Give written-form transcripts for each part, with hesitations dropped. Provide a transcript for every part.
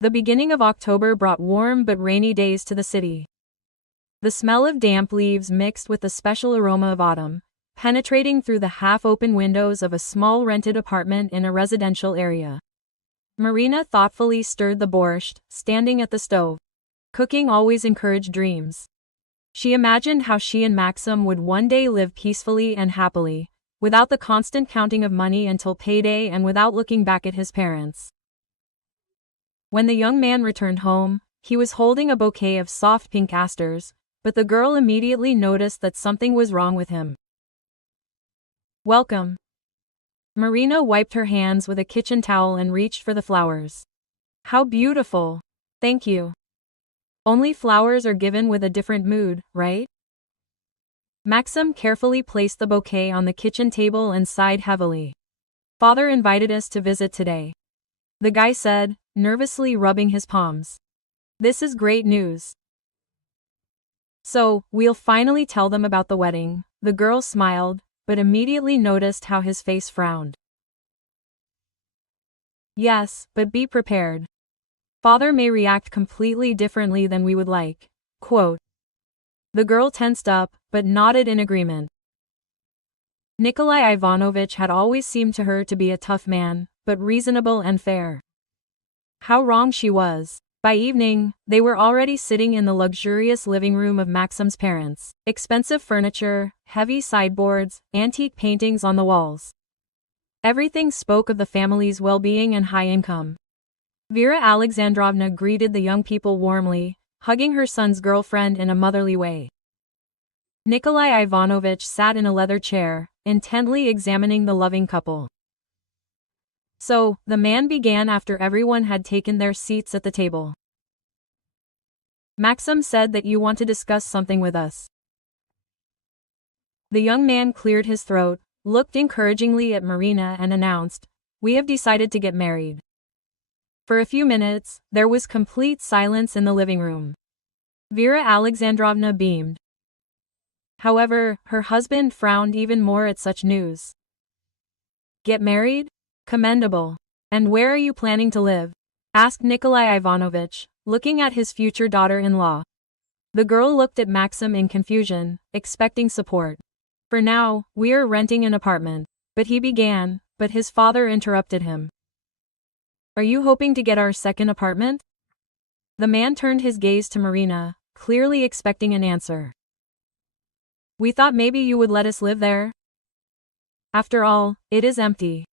The beginning of October brought warm but rainy days to the city. The smell of damp leaves mixed with the special aroma of autumn, penetrating through the half-open windows of a small rented apartment in a residential area. Marina thoughtfully stirred the borscht, standing at the stove. Cooking always encouraged dreams. She imagined how she and Maxim would one day live peacefully and happily, without the constant counting of money until payday and without looking back at his parents. When the young man returned home, he was holding a bouquet of soft pink asters, but the girl immediately noticed that something was wrong with him. "Welcome." Marina wiped her hands with a kitchen towel and reached for the flowers. "How beautiful. Thank you. Only flowers are given with a different mood, right?" Maxim carefully placed the bouquet on the kitchen table and sighed heavily. "Father invited us to visit today," the guy said, nervously rubbing his palms. "This is great news. So, we'll finally tell them about the wedding." The girl smiled, but immediately noticed how his face frowned. "Yes, but be prepared. Father may react completely differently than we would like." Quote. The girl tensed up, but nodded in agreement. Nikolai Ivanovich had always seemed to her to be a tough man, but reasonable and fair. How wrong she was. By evening, they were already sitting in the luxurious living room of Maxim's parents. Expensive furniture, heavy sideboards, antique paintings on the walls. Everything spoke of the family's well-being and high income. Vera Alexandrovna greeted the young people warmly, hugging her son's girlfriend in a motherly way. Nikolai Ivanovich sat in a leather chair, intently examining the loving couple. "So, the man began after everyone had taken their seats at the table. Maxim said that you want to discuss something with us." The young man cleared his throat, looked encouragingly at Marina and announced, "We have decided to get married." For a few minutes, there was complete silence in the living room. Vera Alexandrovna beamed. However, her husband frowned even more at such news. "Get married? Commendable. And where are you planning to live?" asked Nikolai Ivanovich, looking at his future daughter-in-law. The girl looked at Maxim in confusion, expecting support. "For now, we are renting an apartment." But he began, but his father interrupted him. "Are you hoping to get our second apartment?" The man turned his gaze to Marina, clearly expecting an answer. "We thought maybe you would let us live there. After all, it is empty."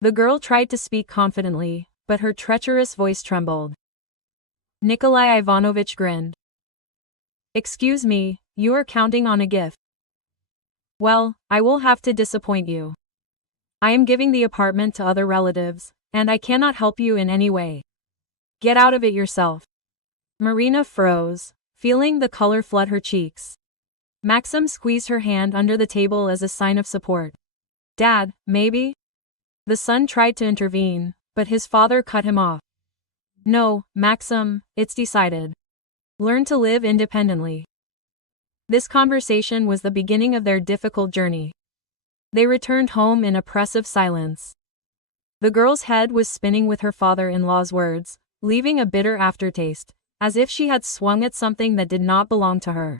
The girl tried to speak confidently, but her treacherous voice trembled. Nikolai Ivanovich grinned. "Excuse me, you are counting on a gift." "Well, I will have to disappoint you. I am giving the apartment to other relatives, and I cannot help you in any way. Get out of it yourself." Marina froze, feeling the color flood her cheeks. Maxim squeezed her hand under the table as a sign of support. "Dad, maybe?" The son tried to intervene, but his father cut him off. "No, Maxim, it's decided. Learn to live independently." This conversation was the beginning of their difficult journey. They returned home in oppressive silence. The girl's head was spinning with her father-in-law's words, leaving a bitter aftertaste, as if she had swung at something that did not belong to her.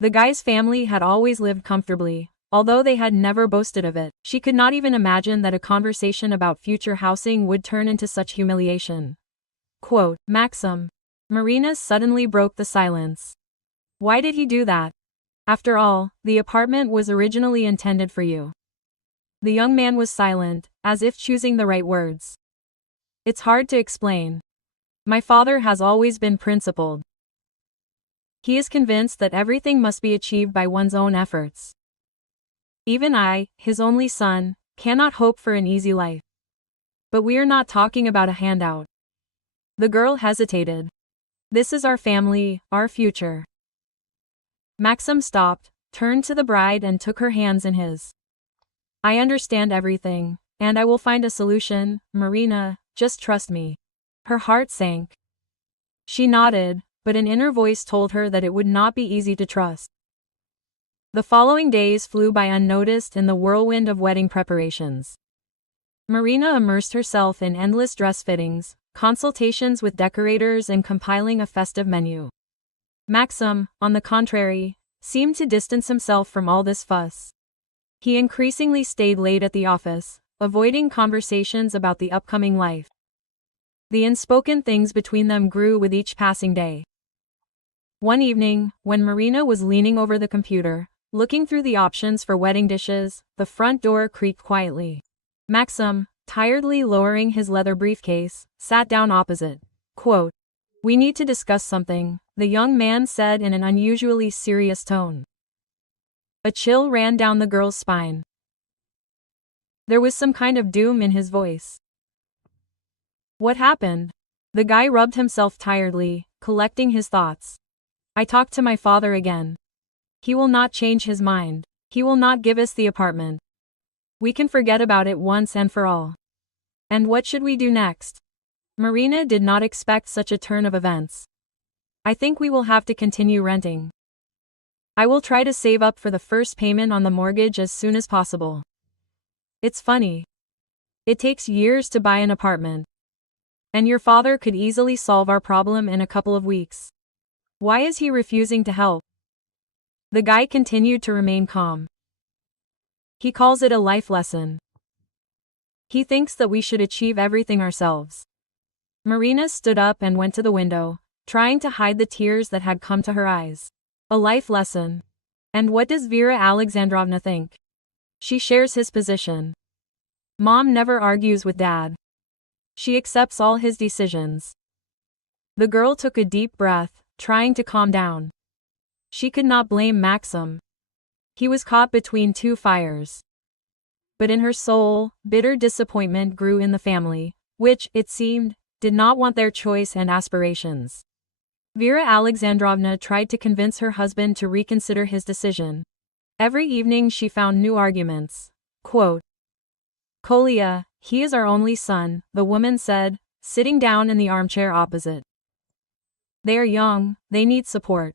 The guy's family had always lived comfortably, although they had never boasted of it. She could not even imagine that a conversation about future housing would turn into such humiliation. Quote, "Maxim." Marina suddenly broke the silence. "Why did he do that? After all, the apartment was originally intended for you." The young man was silent, as if choosing the right words. "It's hard to explain. My father has always been principled. He is convinced that everything must be achieved by one's own efforts. Even I, his only son, cannot hope for an easy life. But we are not talking about a handout." The girl hesitated. "This is our family, our future." Maxim stopped, turned to the bride and took her hands in his. "I understand everything, and I will find a solution, Marina, just trust me." Her heart sank. She nodded, but an inner voice told her that it would not be easy to trust. The following days flew by unnoticed in the whirlwind of wedding preparations. Marina immersed herself in endless dress fittings, consultations with decorators and compiling a festive menu. Maxim, on the contrary, seemed to distance himself from all this fuss. He increasingly stayed late at the office, avoiding conversations about the upcoming life. The unspoken things between them grew with each passing day. One evening, when Marina was leaning over the computer, looking through the options for wedding dishes, the front door creaked quietly. Maxim, tiredly lowering his leather briefcase, sat down opposite. Quote, "We need to discuss something," the young man said in an unusually serious tone. A chill ran down the girl's spine. There was some kind of doom in his voice. What happened? The guy rubbed himself tiredly, collecting his thoughts. I talked to my father again. He will not change his mind. He will not give us the apartment. We can forget about it once and for all. And what should we do next? Marina did not expect such a turn of events. I think we will have to continue renting. I will try to save up for the first payment on the mortgage as soon as possible. It's funny. It takes years to buy an apartment. And your father could easily solve our problem in a couple of weeks. Why is he refusing to help? The guy continued to remain calm. He calls it a life lesson. He thinks that we should achieve everything ourselves. Marina stood up and went to the window, trying to hide the tears that had come to her eyes. A life lesson. And what does Vera Alexandrovna think? She shares his position. Mom never argues with Dad. She accepts all his decisions. The girl took a deep breath, trying to calm down. She could not blame Maxim. He was caught between two fires. But in her soul, bitter disappointment grew in the family, which, it seemed, did not want their choice and aspirations. Vera Alexandrovna tried to convince her husband to reconsider his decision. Every evening she found new arguments. Quote, Kolya, he is our only son, the woman said, sitting down in the armchair opposite. They are young, they need support.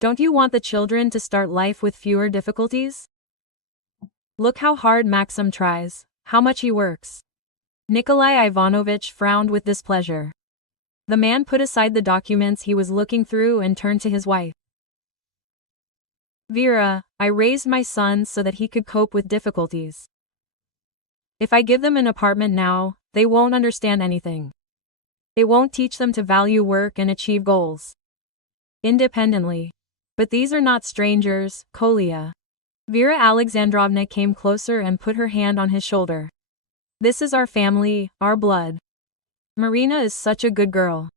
Don't you want the children to start life with fewer difficulties? Look how hard Maxim tries, how much he works. Nikolai Ivanovich frowned with displeasure. The man put aside the documents he was looking through and turned to his wife. Vera, I raised my son so that he could cope with difficulties. If I give them an apartment now, they won't understand anything. It won't teach them to value work and achieve goals independently. But these are not strangers, Kolya. Vera Alexandrovna came closer and put her hand on his shoulder. This is our family, our blood. Marina is such a good girl.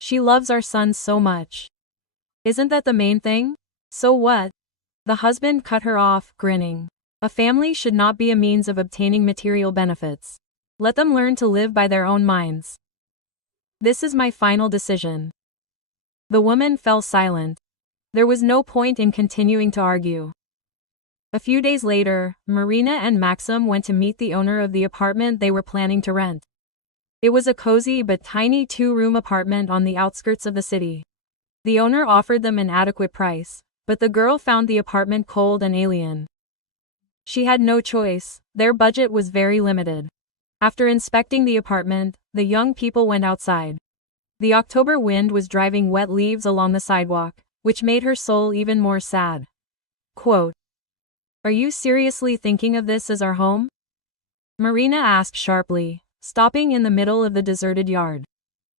She loves our son so much. Isn't that the main thing? So what? The husband cut her off, grinning. A family should not be a means of obtaining material benefits. Let them learn to live by their own minds. This is my final decision. The woman fell silent. There was no point in continuing to argue. A few days later, Marina and Maxim went to meet the owner of the apartment they were planning to rent. It was a cozy but tiny two-room apartment on the outskirts of the city. The owner offered them an adequate price, but the girl found the apartment cold and alien. She had no choice, their budget was very limited. After inspecting the apartment, the young people went outside. The October wind was driving wet leaves along the sidewalk, which made her soul even more sad. Quote, Are you seriously thinking of this as our home? Marina asked sharply, stopping in the middle of the deserted yard.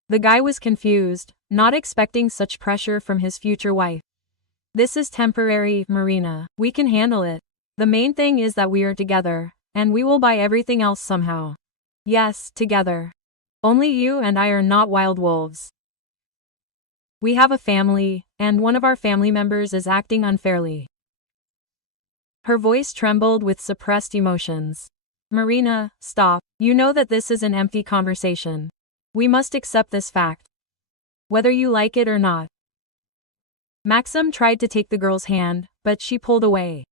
The guy was confused, not expecting such pressure from his future wife. This is temporary, Marina, we can handle it. The main thing is that we are together, and we will buy everything else somehow. Yes, together. Only you and I are not wild wolves. We have a family, and one of our family members is acting unfairly. Her voice trembled with suppressed emotions. Marina, stop. You know that this is an empty conversation. We must accept this fact. Whether you like it or not. Maxim tried to take the girl's hand, but she pulled away.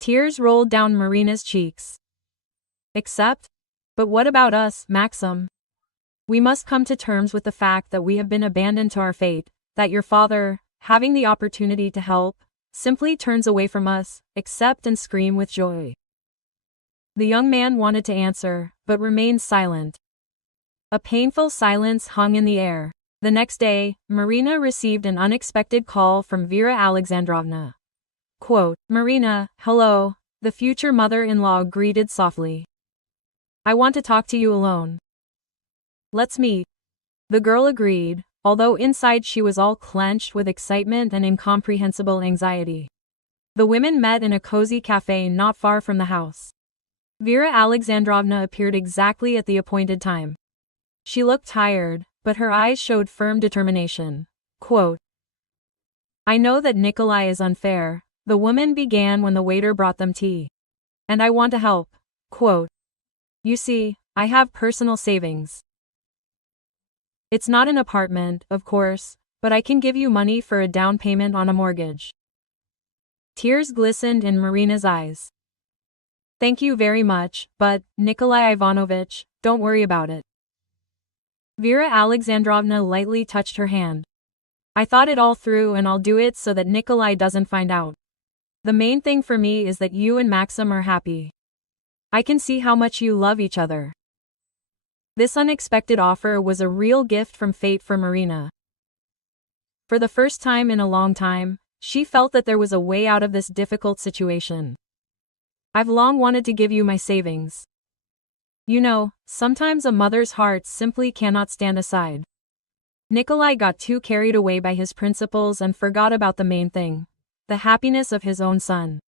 Tears rolled down Marina's cheeks. Accept? But what about us, Maxim? We must come to terms with the fact that we have been abandoned to our fate, that your father, having the opportunity to help, simply turns away from us, accept and scream with joy. The young man wanted to answer, but remained silent. A painful silence hung in the air. The next day, Marina received an unexpected call from Vera Alexandrovna. Quote, "Marina, hello," the future mother-in-law greeted softly. "I want to talk to you alone." "Let's meet." The girl agreed, although inside she was all clenched with excitement and incomprehensible anxiety. The women met in a cozy cafe not far from the house. Vera Alexandrovna appeared exactly at the appointed time. She looked tired, but her eyes showed firm determination. Quote, "I know that Nikolai is unfair," the woman began when the waiter brought them tea. "And I want to help." Quote, "You see, I have personal savings. It's not an apartment, of course, but I can give you money for a down payment on a mortgage." Tears glistened in Marina's eyes. "Thank you very much, but, Nikolai Ivanovich, don't worry about it." Vera Alexandrovna lightly touched her hand. "I thought it all through and I'll do it so that Nikolai doesn't find out. The main thing for me is that you and Maxim are happy. I can see how much you love each other." This unexpected offer was a real gift from fate for Marina. For the first time in a long time, she felt that there was a way out of this difficult situation. "I've long wanted to give you my savings. You know, sometimes a mother's heart simply cannot stand aside." Nikolai got too carried away by his principles and forgot about the main thing, the happiness of his own son.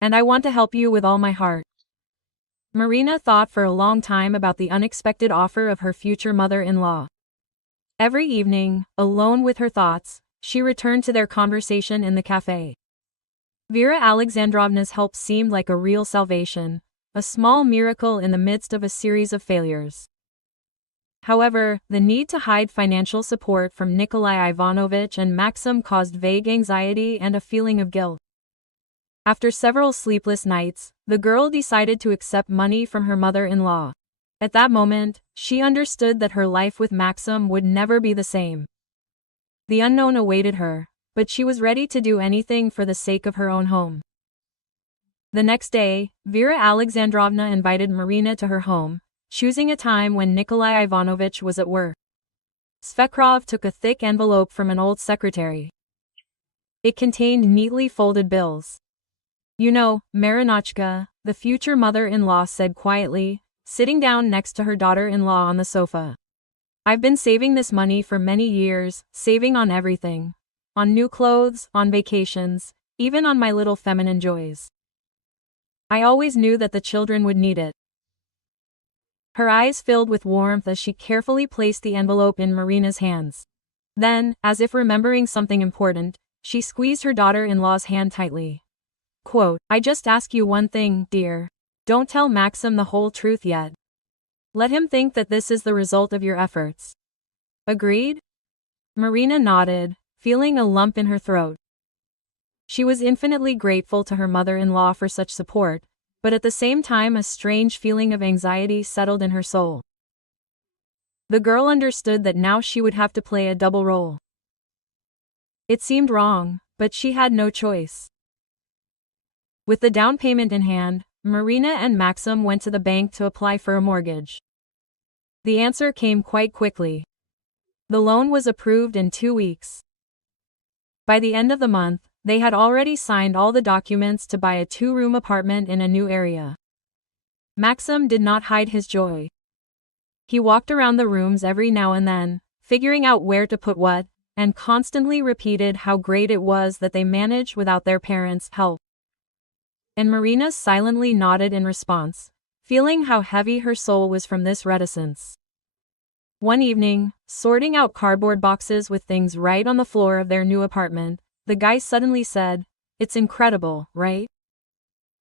"And I want to help you with all my heart." Marina thought for a long time about the unexpected offer of her future mother-in-law. Every evening, alone with her thoughts, she returned to their conversation in the cafe. Vera Alexandrovna's help seemed like a real salvation, a small miracle in the midst of a series of failures. However, the need to hide financial support from Nikolai Ivanovich and Maxim caused vague anxiety and a feeling of guilt. After several sleepless nights, the girl decided to accept money from her mother-in-law. At that moment, she understood that her life with Maxim would never be the same. The unknown awaited her, but she was ready to do anything for the sake of her own home. The next day, Vera Alexandrovna invited Marina to her home, choosing a time when Nikolai Ivanovich was at work. Svekrov took a thick envelope from an old secretary. It contained neatly folded bills. "You know, Marinochka," the future mother-in-law said quietly, sitting down next to her daughter-in-law on the sofa. "I've been saving this money for many years, saving on everything. On new clothes, on vacations, even on my little feminine joys. I always knew that the children would need it." Her eyes filled with warmth as she carefully placed the envelope in Marina's hands. Then, as if remembering something important, she squeezed her daughter-in-law's hand tightly. Quote, "I just ask you one thing, dear. Don't tell Maxim the whole truth yet. Let him think that this is the result of your efforts. Agreed?" Marina nodded, feeling a lump in her throat. She was infinitely grateful to her mother-in-law for such support, but at the same time a strange feeling of anxiety settled in her soul. The girl understood that now she would have to play a double role. It seemed wrong, but she had no choice. With the down payment in hand, Marina and Maxim went to the bank to apply for a mortgage. The answer came quite quickly. The loan was approved in 2 weeks. By the end of the month, they had already signed all the documents to buy a 2-room apartment in a new area. Maxim did not hide his joy. He walked around the rooms every now and then, figuring out where to put what, and constantly repeated how great it was that they managed without their parents' help. And Marina silently nodded in response, feeling how heavy her soul was from this reticence. One evening, sorting out cardboard boxes with things right on the floor of their new apartment, the guy suddenly said, "It's incredible, right?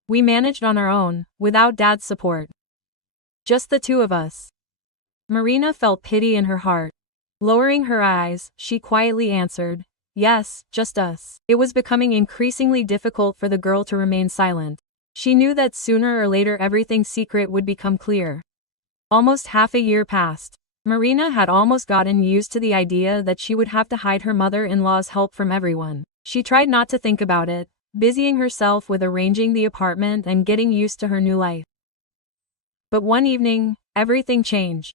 We managed on our own, without Dad's support. Just the two of us." Marina felt pity in her heart. Lowering her eyes, she quietly answered, "Yes, just us." It was becoming increasingly difficult for the girl to remain silent. She knew that sooner or later everything's secret would become clear. Almost half a year passed. Marina had almost gotten used to the idea that she would have to hide her mother-in-law's help from everyone. She tried not to think about it, busying herself with arranging the apartment and getting used to her new life. But one evening, everything changed.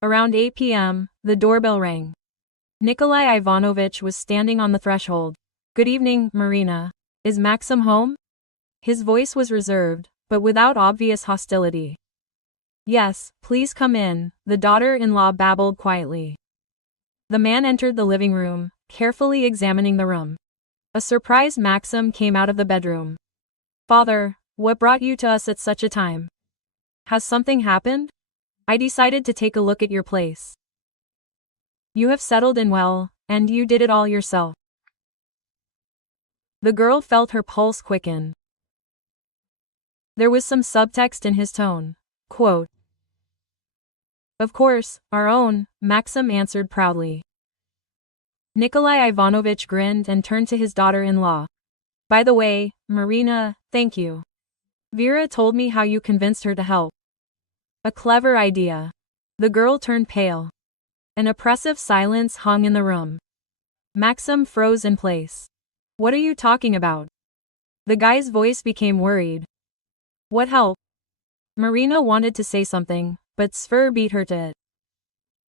Around 8 p.m., the doorbell rang. Nikolai Ivanovich was standing on the threshold. "Good evening, Marina. Is Maxim home?" His voice was reserved, but without obvious hostility. "Yes, please come in," the daughter-in-law babbled quietly. The man entered the living room, carefully examining the room. A surprised Maxim came out of the bedroom. "Father, what brought you to us at such a time? Has something happened? I decided to take a look at your place. You have settled in well, and you did it all yourself." The girl felt her pulse quicken. There was some subtext in his tone. Quote, "Of course, our own," Maxim answered proudly. Nikolai Ivanovich grinned and turned to his daughter-in-law. "By the way, Marina, thank you. Vera told me how you convinced her to help." "A clever idea." The girl turned pale. An oppressive silence hung in the room. Maxim froze in place. "What are you talking about?" The guy's voice became worried. "What help?" Marina wanted to say something, but Sver beat her to it.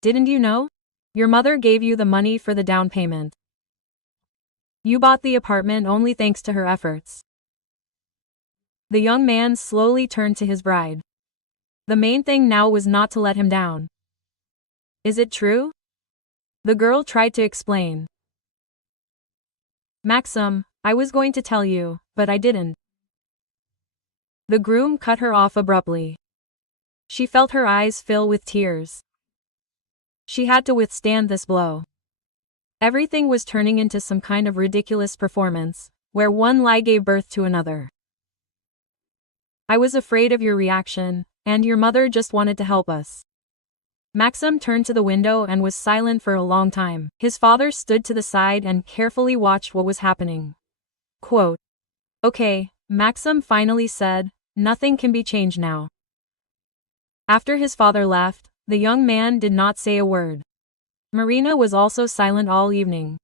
"Didn't you know? Your mother gave you the money for the down payment. You bought the apartment only thanks to her efforts." The young man slowly turned to his bride. The main thing now was not to let him down. "Is it true?" The girl tried to explain. "Maxim, I was going to tell you, but I didn't." The groom cut her off abruptly. She felt her eyes fill with tears. She had to withstand this blow. Everything was turning into some kind of ridiculous performance, where one lie gave birth to another. "I was afraid of your reaction, and your mother just wanted to help us." Maxim turned to the window and was silent for a long time. His father stood to the side and carefully watched what was happening. Quote, "Okay," Maxim finally said, "nothing can be changed now." After his father left, the young man did not say a word. Marina was also silent all evening.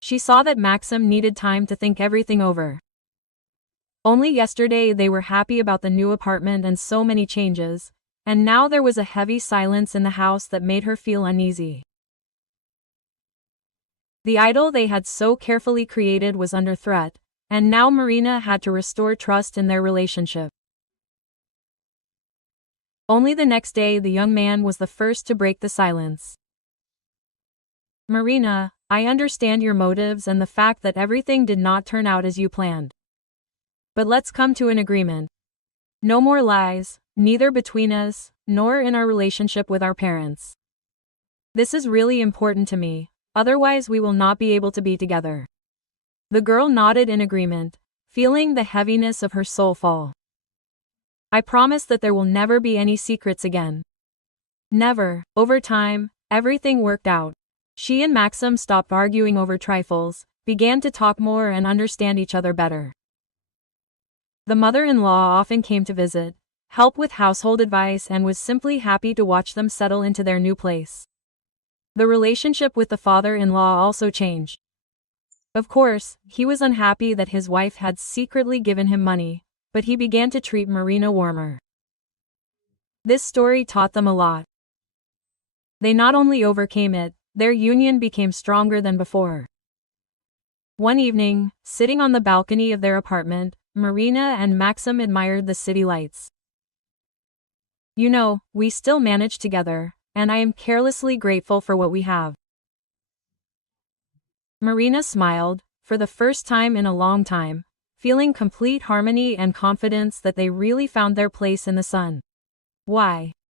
She saw that Maxim needed time to think everything over. Only yesterday they were happy about the new apartment and so many changes, and now there was a heavy silence in the house that made her feel uneasy. The idol they had so carefully created was under threat, and now Marina had to restore trust in their relationship. Only the next day the young man was the first to break the silence. "Marina, I understand your motives and the fact that everything did not turn out as you planned. But let's come to an agreement. No more lies, neither between us, nor in our relationship with our parents. This is really important to me, otherwise we will not be able to be together." The girl nodded in agreement, feeling the heaviness of her soul fall. "I promise that there will never be any secrets again." Never. Over time, everything worked out. She and Maxim stopped arguing over trifles, began to talk more and understand each other better. The mother-in-law often came to visit, help with household advice, and was simply happy to watch them settle into their new place. The relationship with the father-in-law also changed. Of course, he was unhappy that his wife had secretly given him money, but he began to treat Marina warmer. This story taught them a lot. They not only overcame it, their union became stronger than before. One evening, sitting on the balcony of their apartment, Marina and Maxim admired the city lights. "You know, we still manage together, and I am carelessly grateful for what we have." Marina smiled, for the first time in a long time, feeling complete harmony and confidence that they really found their place in the sun. "Why?"